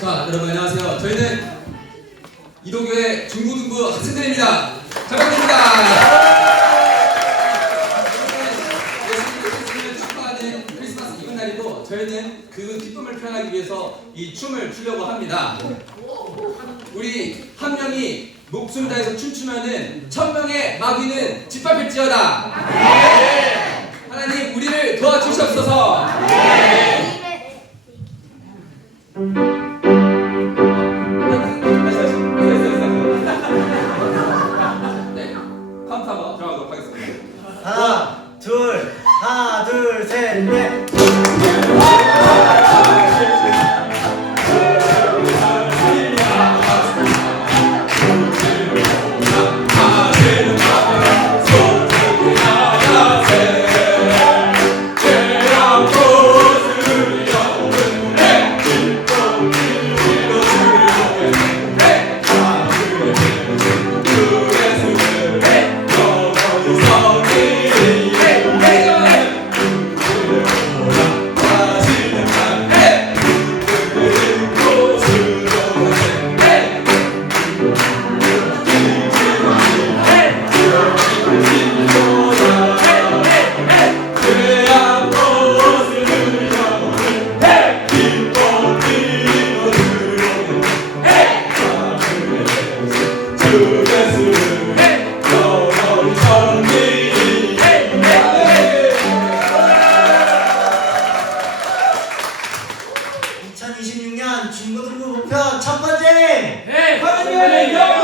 자, 여러분 안녕하세요. 저희는 이도교의 중고등부 학생들입니다. 잘 부탁드립니다. 예수님을 크리스마스 이브 날이고 저희는 그 기쁨을 표현하기 위해서 이 춤을 추려고 합니다. 우리 한 명이 목숨 다해서 춤추면은 천 명의 마귀는 짓밟힐지어다. 하나님 우리를 도와주시옵소서. Yeah. (2026년) 중고등부 목표 첫 번째! 두 번째